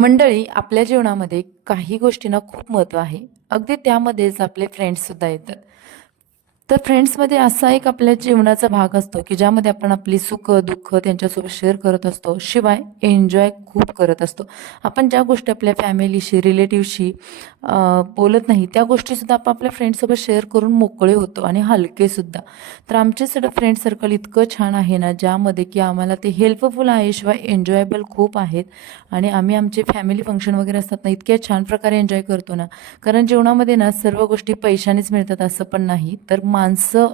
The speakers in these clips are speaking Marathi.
मंडळी, आपल्या जीवनामध्ये काही गोष्टींना खूप महत्त्व आहे. अगदी त्यामध्येच आपले फ्रेंड्ससुद्धा येतात. तर फ्रेंड्समध्ये असा एक आपल्या जीवनाचा भाग असतो, की ज्यामध्ये आपण आपली सुख-दुःख त्यांच्यासोबत शेअर करत असतो. शिवाय एन्जॉय खूप करत असतो. आपण ज्या गोष्टी आपल्या फॅमिलीशी, रिलेटिव्हशी बोलत नाही, त्या गोष्टीसुद्धा आपण आपल्या फ्रेंड्ससोबत शेअर करून मोकळे होतो आणि हलकेसुद्धा. तर आमचे सगळं फ्रेंड सर्कल इतकं छान आहे ना, ज्यामध्ये की आम्हाला ते हेल्पफुल आहे, शिवाय एन्जॉयबल खूप आहेत. आणि आम्ही आमचे फॅमिली फंक्शन वगैरे असतात ना, इतक्या छान प्रकारे एन्जॉय करतो ना, कारण जीवनामध्ये ना सर्व गोष्टी पैशानेच मिळतात असं पण नाही, तर माणसं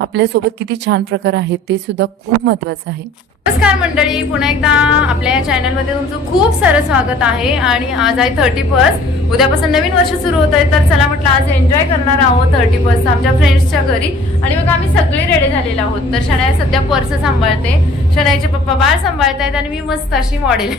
आपल्यासोबत किती छान प्रकार आहेत ते सुद्धा खूप महत्त्वाचं आहे. नमस्कार मंडळी, पुन्हा एकदा आपल्या या चॅनलमध्ये तुमचं खूप सारं स्वागत आहे. आणि आज आहे 31. उद्यापासून नवीन वर्ष सुरू होत आहे, तर चला म्हटलं आज एन्जॉय करणार आहोत 31 आमच्या फ्रेंड्सच्या घरी. आणि मग आम्ही सगळे रेडी झालेलो आहोत. तर शनाया सध्या पर्स सांभाळते, शनायाचे पप्पा बाळ सांभाळतायत आणि मी मस्त अशी मॉडेल.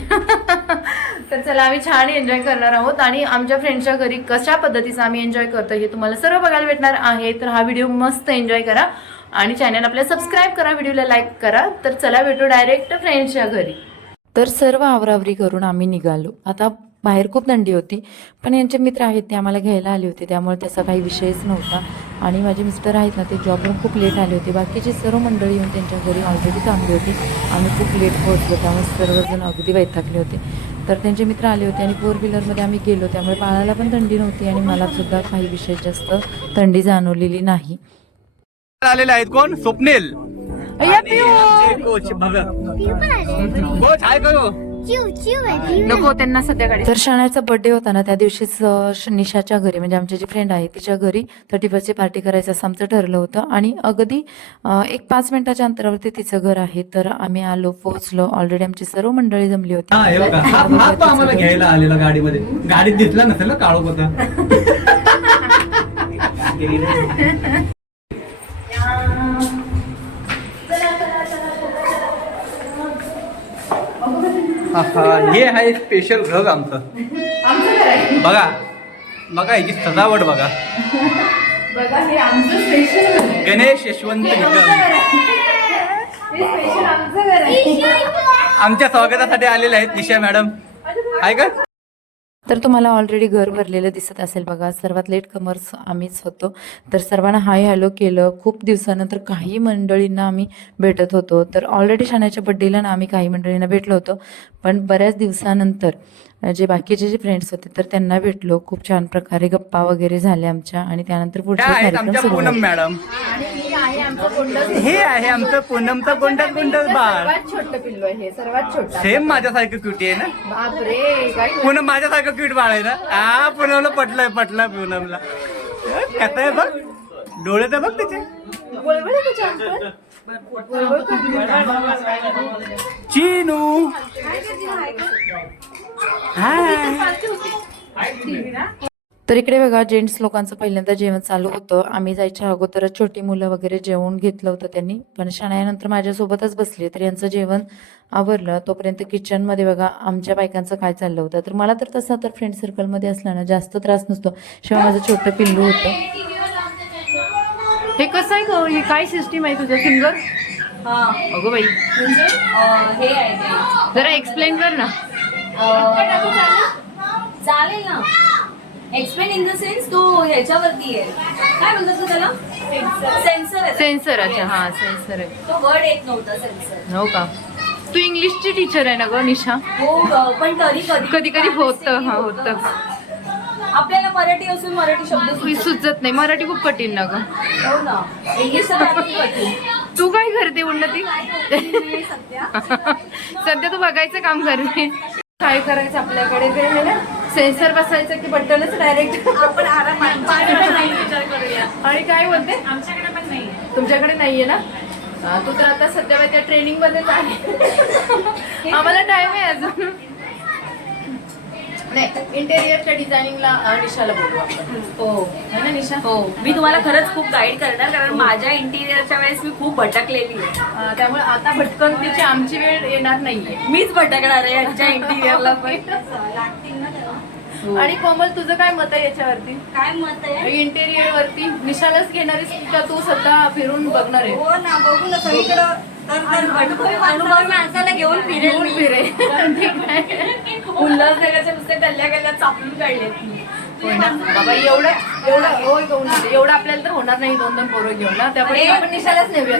तर चला आम्ही छान एन्जॉय करणार आहोत. आणि आमच्या फ्रेंड्सच्या घरी कशा पद्धतीचं आम्ही एन्जॉय करतो हे तुम्हाला सर्व बघायला भेटणार आहे. तर हा व्हिडिओ मस्त एन्जॉय करा आणि चॅनल आपल्याला सबस्क्राईब करा, व्हिडिओला लाईक करा. तर चला भेटू डायरेक्ट फ्रेंड्सच्या घरी. तर सर्व आवरावरी करून आम्ही निघालो. आता बाहेर खूप थंडी होती, पण यांचे मित्र आहेत ते आम्हाला घ्यायला आले होते, त्यामुळे त्याचा काही विषयच नव्हता. आणि माझे मिस्टर आहेत ना, ते जॉबवरून खूप लेट आले होते. बाकीची सर्व मंडळी येऊन त्यांच्या घरी ऑलरेडी थांबली होती. आम्ही खूप लेट पोहोचलो, त्यामुळे सर्वजण अगदी वैतागले होते. तर त्यांचे मित्र आले होते आणि 4 व्हीलरमध्ये आम्ही गेलो, त्यामुळे बाळाला पण थंडी नव्हती आणि मला सुद्धा काही विशेष जास्त थंडी जाणवलेली नाही. आलेले आहेत कोण? स्वप्नील कोच भगत कोच हाय करू नको त्यांना सध्या गाडी. तर शनायाचा बर्थडे होता ना, त्या दिवशीच निशाच्या घरी, म्हणजे आमची जी फ्रेंड आहे तिच्या घरी 31ची पार्टी करायचं असं आमचं ठरलं होतं. आणि अगदी एक 5 मिनिटाच्या अंतरावरती तिचं घर आहे. तर आम्ही आलो, पोहोचलो. ऑलरेडी आमची सर्व मंडळी जमली होती. आम्हाला घ्यायला आलेला गाडीमध्ये, गाडीत दिसला नसेल ना, काळोख होता. हे आहे स्पेशल घर आमचं. बघा बघा याची सजावट बघा. बघा हे आमचं स्पेशल गणेश यशवंत निकम आमच्या स्वागतासाठी आलेले आहेत. निशा मॅडम आहे का? तर तुम्हाला ऑलरेडी घर भरलेलं दिसत असेल बघा. सर्वात लेट कमर्स आम्हीच होतो. तर सर्वांना हाय हॅलो केलं. खूप दिवसानंतर काही मंडळींना आम्ही भेटत होतो. तर ऑलरेडी शनायाच्या बड्डेला ना आम्ही काही मंडळींना भेटलो होतो, पण बऱ्याच दिवसानंतर जे बाकीचे जे फ्रेंड्स होते तर त्यांना भेटलो. खूप छान प्रकारे गप्पा वगैरे झाल्या आमच्या. आणि त्यानंतर पुढचे कार्यक्रम आमच्या सुरू पूनम झाले. मॅडम. हे आहे आमचं पूनमचं गोंडस गोंडस बाळ. सर्वात छोटं पिल्लू आहे हे, सर्वात छोटा. सेम माझ्यासारखं क्यूटी आहे ना. बापरे काय पूनम माझ्यासारखं क्यूट बाळ आहे ना. पूनमला पटलं पूनमला. कसं आहे बघ, डोळे तर बघ त्याचे. चीनू तर इकडे बघा, जेंट्स लोकांचं पहिल्यांदा जेवण चालू होतं. आम्ही जायच्या अगोदरच छोटी मुलं वगैरे जेवण घेतलं होतं त्यांनी, पण शनायानंतर माझ्यासोबतच बसली. तर यांचं जेवण आवरलं. तोपर्यंत किचनमध्ये बघा आमच्या बायकांचं काय चाललं होतं. तर मला तर तसं तर फ्रेंड सर्कलमध्ये असला ना जास्त त्रास नसतो, शिवाय माझं छोटं पिल्लू होतं. हे कसं आहे गं? ही काय सिस्टीम आहे तुझं फिंगर? अगो बाई, हे आहे जरा एक्सप्लेन कर ना. चालेल ना. एक्सप्लेन इन द सेन्स तो ह्याच्यावरती आहे, काय बोलतात त्याला, सेन्सर आहे. सेन्सर. अच्छा, हा सेन्सर आहे. तो वर्ड येत नव्हता सेन्सर. हो का? तू इंग्लिशची टीचर आहे ना ग निशा? हो पण तरी कधी कधी होतं. हा होतं. आपल्याला मराठी असून मराठी शब्द सुचत नाही. मराठी खूप कठीण ना ग. हो ना. इंग्लिश तर आपली कठीण. तू काय करते उन्नती? सध्या सध्या तू बघायचं काम करते. काय करायचं आपल्याकडे ते आहे ना, सेन्सर बसायचं की बटनच डायरेक्ट? आपण आरामात विचार करूया. आणि काय बोलते? आमच्याकडे पण नाही. तुमच्याकडे नाहीये ना? तू तर आता सध्या त्या ट्रेनिंग मध्येच आहे. आम्हाला टाइम आहे अजून. नाही, इंटेरियरच्या डिझायनिंगला निशाला बोलू आपण. हो है ना निशा? हो, मी तुम्हाला खरंच खूप गाईड करणार, कारण माझ्या इंटिरियरच्या वेळेस मी खूप भटकलेली आहे. त्यामुळे आता भटकन तिची आमची वेळ येणार नाहीये. मीच भटकणार आहे यांच्या इंटिरियरला पण. आणि कोमल, तुझं काय मत आहे याच्यावरती? काय मत आहे? इंटेरियर वरती निशालाच घेणारीस का तू स्वतः फिरून बघणार आहे? हो ना, बघू ना सगळीकडं. अनुभवी माणसाला घेऊन फिरेल मी. ठीक आहे. उल्हासनगरच्या गल्ल्या गल्ल्यात चापून काढलेत मी. बाबा एवढं आपल्याला तर होणार नाही 2-2 पोरं घेऊन ना, त्यामुळे आपण निशालाच नेऊया.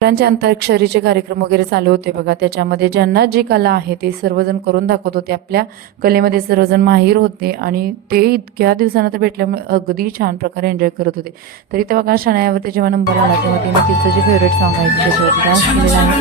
मुलांचे अंताक्षरीचे कार्यक्रम वगैरे चालू होते बघा. त्याच्यामध्ये ज्यांना जी कला आहे ते सर्वजण करून दाखवत होते. आपल्या कलेमध्ये सर्वजण माहीर होते आणि ते इतक्या दिवसानंतर भेटल्यामुळे अगदी छान प्रकारे एन्जॉय करत होते. तरी तेव्हा बघा शनायावरती जेव्हा नंबर आला तेव्हा तिने तिचं जे फेवरेट सॉन्ग आहे त्याच्यावरती डान्स केलेला आहे.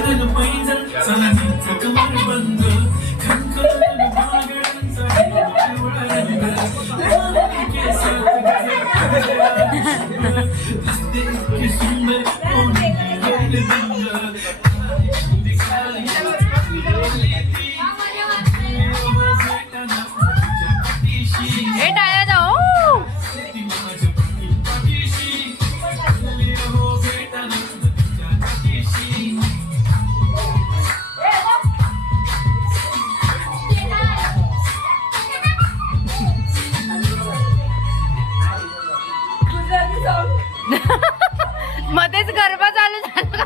टाळ्या जाओ. मध्येच गरबा चालू झाला.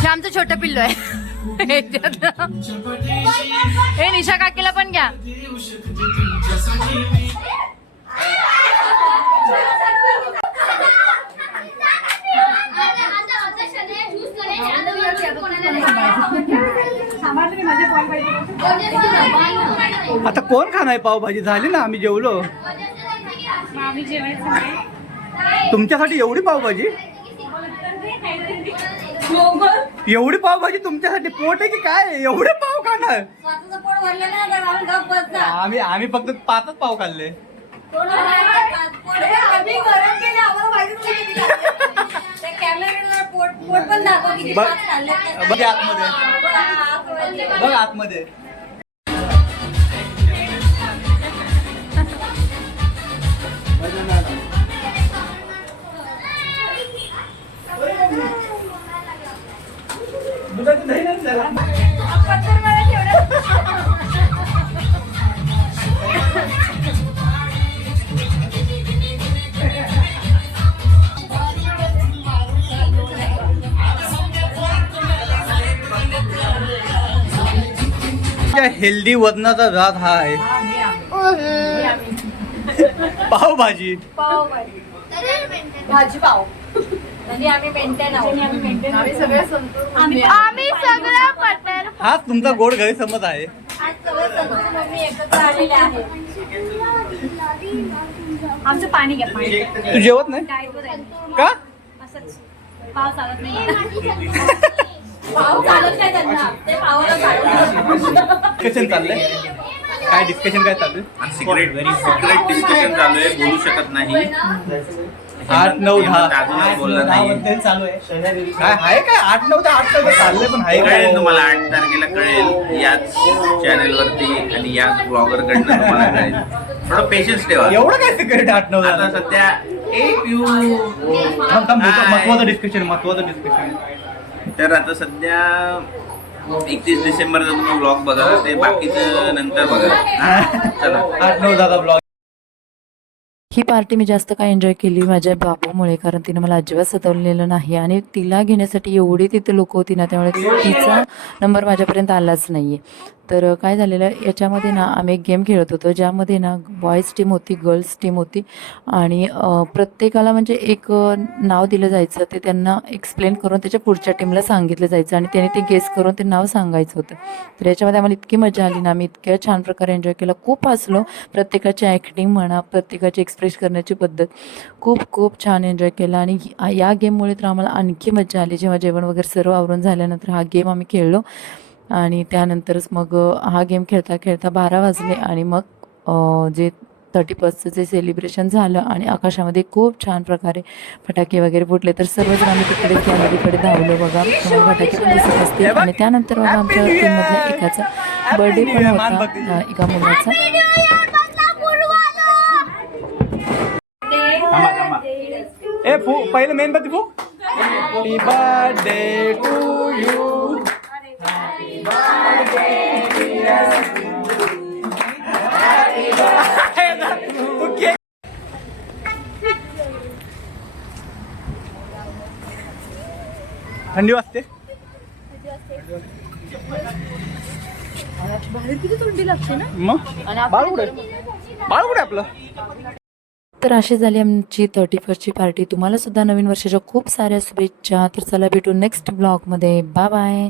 हे आमचं छोटं पिल्लू आहे. हे निशा काकीला पण घ्या. आता कोण खाणार पावभाजी? झाली ना, आम्ही जेवलो. तुमच्यासाठी एवढी पावभाजी? एवढी पावभाजी तुमच्यासाठी? पोट आहे की काय एवढे पाव खाणार? आम्ही फक्त 5च पाव खाल्ले. बघ आतमध्ये, बघ आतमध्ये. हेल्दी वजनाचा जात हा आहे पावभाजी. भाजी पाव म्हणजे आम्ही मेंटेन आहोत. आम्ही सगळे संतोष. आम्ही सगळं पटेल. हा तुमचा गोड गैरसमज आहे. आज सगळे संतोष मम्मी एकत्र आलेले आहेत. आमचं पाणी घ्या. पाणी तू जेवत नाही का? असंच पाव चालत नाही. पाव चालत नाही त्यांना. ते पावाला चालत. डिस्कशन चाललंय काय? डिस्कशन काय चालू आहे? सिक्रेट डिस्कशन चालू आहे, बोलू शकत नाही. 8, 9, 10 अजूनच बोलला नाही. चालू आहे. काय आहे काय? 8, 9, 10 चाललंय पण आहे कळेल काय? तुम्हाला 8 तारखेला कळेल याच चॅनल वरती आणि याच ब्लॉगर कडनं तुम्हाला कळेल. थोडं पेशन्स ठेवा. एवढं काय सिक्रेट 8, 9, आता 10? सध्या महत्वाचं डिस्कशन. तर आता सध्या 31 डिसेंबरचा तुम्ही ब्लॉग बघा, ते बाकीचं नंतर बघा. चला 8, 9, 10 ब्लॉग. ही पार्टी मी जास्त काय एन्जॉय केली माझ्या बाबूमुळे, कारण तिने मला अजिबात सतवलेलं नाही आणि तिला घेण्यासाठी एवढी तिथे लोक होती ना, त्यामुळे तिचा नंबर माझ्यापर्यंत आलाच नाही आहे. तर काय झालेलं याच्यामध्ये ना आम्ही एक गेम खेळत होतो ज्यामध्ये ना बॉईज टीम होती, गर्ल्स टीम होती आणि प्रत्येकाला म्हणजे एक नाव दिलं जायचं, ते त्यांना एक्सप्लेन करून त्याच्या पुढच्या टीमला सांगितलं जायचं आणि त्याने ते गेस करून ते नाव सांगायचं होतं. तर याच्यामध्ये आम्हाला इतकी मजा आली ना, आम्ही इतक्या छान प्रकारे एन्जॉय केला, खूप हसलो. प्रत्येकाची ॲक्टिंग म्हणा, प्रत्येकाची एक्सप्रेस करण्याची पद्धत खूप छान एन्जॉय केला आणि या गेममुळे तर आम्हाला आणखी मजा आली. जेव्हा जेवण वगैरे सर्व आवरून झाल्यानंतर हा गेम आम्ही खेळलो आणि त्यानंतरच मग हा गेम खेळता खेळता 12 वाजले आणि मग जे 31चं जे सेलिब्रेशन झालं आणि आकाशामध्ये खूप छान प्रकारे फटाके वगैरे फुटले. तर सर्वजण आम्ही तिकडे गॅलरीकडे धावलो बघा, तुम्हाला फटाके पण दिसत असतील. आणि त्यानंतर बघा आमच्या टीममधल्या एकाचा बर्थडे पण होता, एका मुलाचा. पहिले मेणबत्ती फूक. Happy birthday to you. थंडी वाजते. बाहेर किती थंडी लागते ना. मग आणि बाळ कुठे बाळ कुठे आपलं. तर अशी झाली आमची 31st पार्टी. तुम्हाला सुद्धा नवीन वर्षाच्या खूप साऱ्या शुभेच्छा. तर चला भेटू नेक्स्ट ब्लॉगमध्ये. Bye bye.